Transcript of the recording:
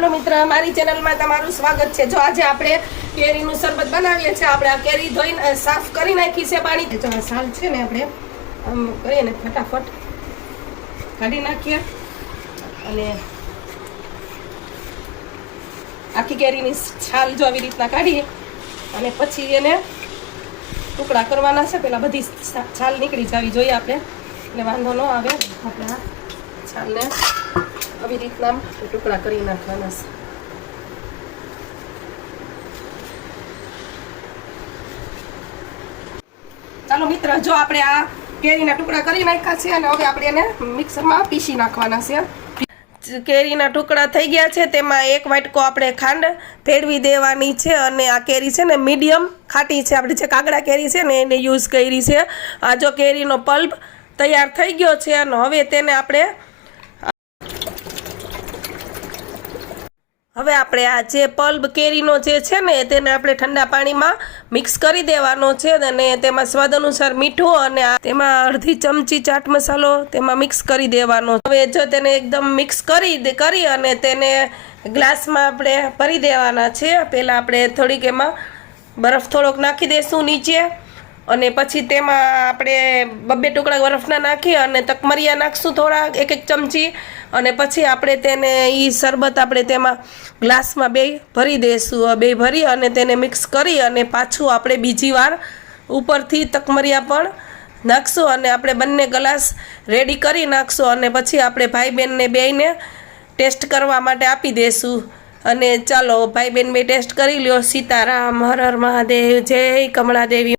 Hello मित्र, मारी channel में तमारुं स्वागत है। जो आज आपणे केरीनुं शरबत बनावीए छे। आपणे आ केरी धोईने साफ करी नाखी छे पाणी। जो आ साल छे ने आपणे आम करीने फटाफट काढी नाखीए अने आखी केरीनी छाल जो આવી રીતના કાઢીએ અને પછી એને ટુકડા કરવાના છે। પહેલા બધી છાલ નીકળી જવી જોઈએ આપણે, એટલે વાંધો ન આવે। આપણે આ છાલને આવી રીતના ટુકડા કરી નાખવાના છે। ચાલો મિત્ર, જો આપણે આ કેરીના ટુકડા કરી નાખ્યા છે અને હવે આપણે એને મિક્સરમાં પીસી નાખવાના છે। કેરીના ટુકડા થઈ ગયા છે, તેમાં એક વાટકો આપણે ખાંડ ભેળવી દેવાની છે અને આ કેરી છે ને મીડિયમ ખાટી છે। આપણે જે કાગડા કેરી છે ને એને યુઝ કરી છે। આ જો કેરીનો પલ્પ તૈયાર થઈ ગયો છે અને હવે તેને આપણે આ જે પલ્પ કેરીનો જે છે ને તેને આપણે ઠંડા પાણીમાં મિક્સ કરી દેવાનો છે અને તેમાં સ્વાદ અનુસાર મીઠું અને તેમાં અડધી ચમચી ચાટ મસાલો તેમાં મિક્સ કરી દેવાનો। હવે જો તેને એકદમ મિક્સ કરી અને તેને ગ્લાસમાં આપણે ભરી દેવાના છે। પહેલાં આપણે થોડીક એમાં બરફ થોડોક નાખી દઈશું નીચે અને પછી તેમાં આપણે બબ્બે ટુકડા બરફના નાખી અને તકમરિયા નાખશું થોડા એક ચમચી અને પછી આપણે તેને એ શરબત આપણે તેમાં ગ્લાસમાં બે ભરી દઈશું। બે ભરી અને તેને મિક્સ કરી અને પાછું આપણે બીજી વાર ઉપરથી તકમરિયા પણ નાખશું અને આપણે બંને ગ્લાસ રેડી કરી નાખશું અને પછી આપણે ભાઈ બહેનને બેયને ટેસ્ટ કરવા માટે આપી દઈશું। અને ચાલો ભાઈ બહેન બે ટેસ્ટ કરી લ્યો। સીતારામ, હર હર મહાદેવ, જય કમળાદેવી।